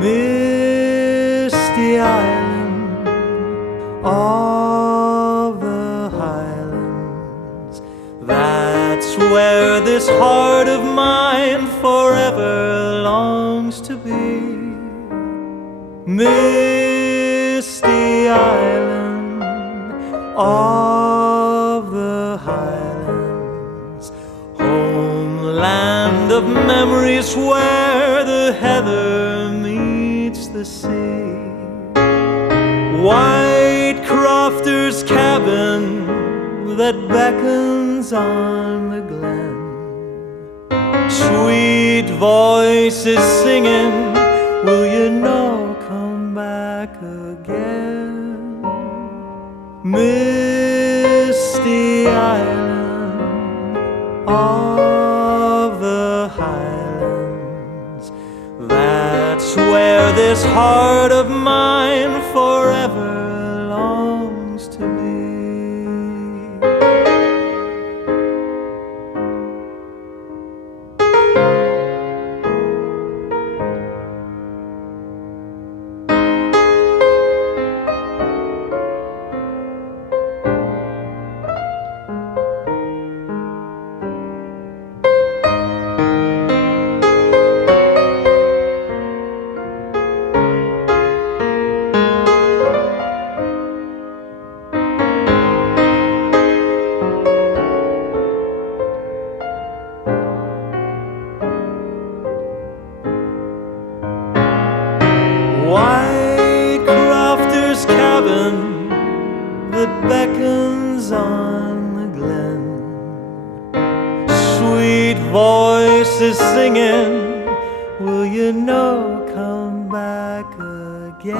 misty island of the Highlands. That's where this heart of mine forever longs to be. Misty island of the Highlands, homeland of memories where the heather meets the sea. White crofter's cabin that beckons on the glen, sweet voices singing, will you know, come back again. Misty island of the Highlands, that's where this heart of mine forever longs to be. White crofter's cabin that beckons on the glen, sweet voices singing, will you know, come back again.